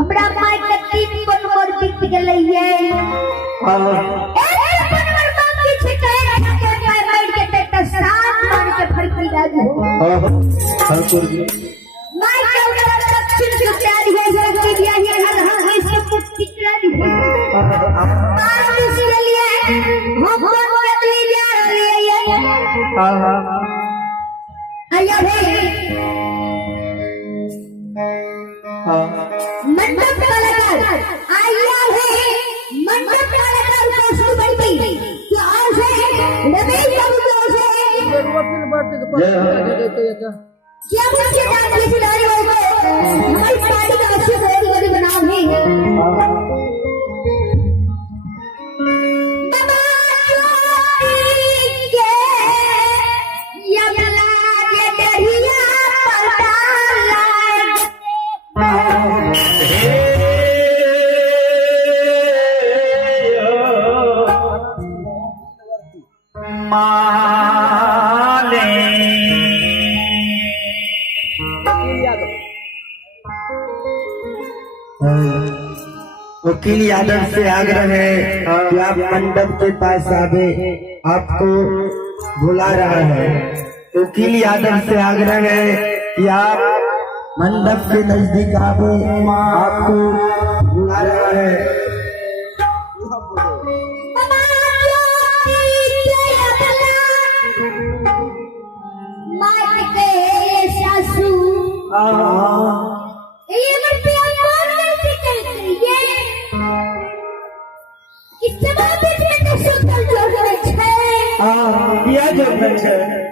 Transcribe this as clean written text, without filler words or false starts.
अपना माई के तीन बनवर बीत गेलै ये एक बनवर बाकी छै कहे के माई बैठ के त साथ मान के फड़की लागो माई के उधर दक्षिण के प्यारी है ये दिया है हर ऐसे कुछ टिकरानी है मार के लिए हम के लिए ये आया है मंडप कलाकार आया है मंडप कलाकार को सुबह की क्या है रमेश बाबू को है क्या मुझे नाम की खिलाड़ी हो गए हमारी पार्टी का अच्छे बड़ी बनाओ है वकील यादव से आग्रह है कि आप मंडप के पास आवे, आपको बुला रहा है। वकील यादव से आग्रह है कि आप मंडप के नजदीक आवे, आपको बुला रहा है। ये जो है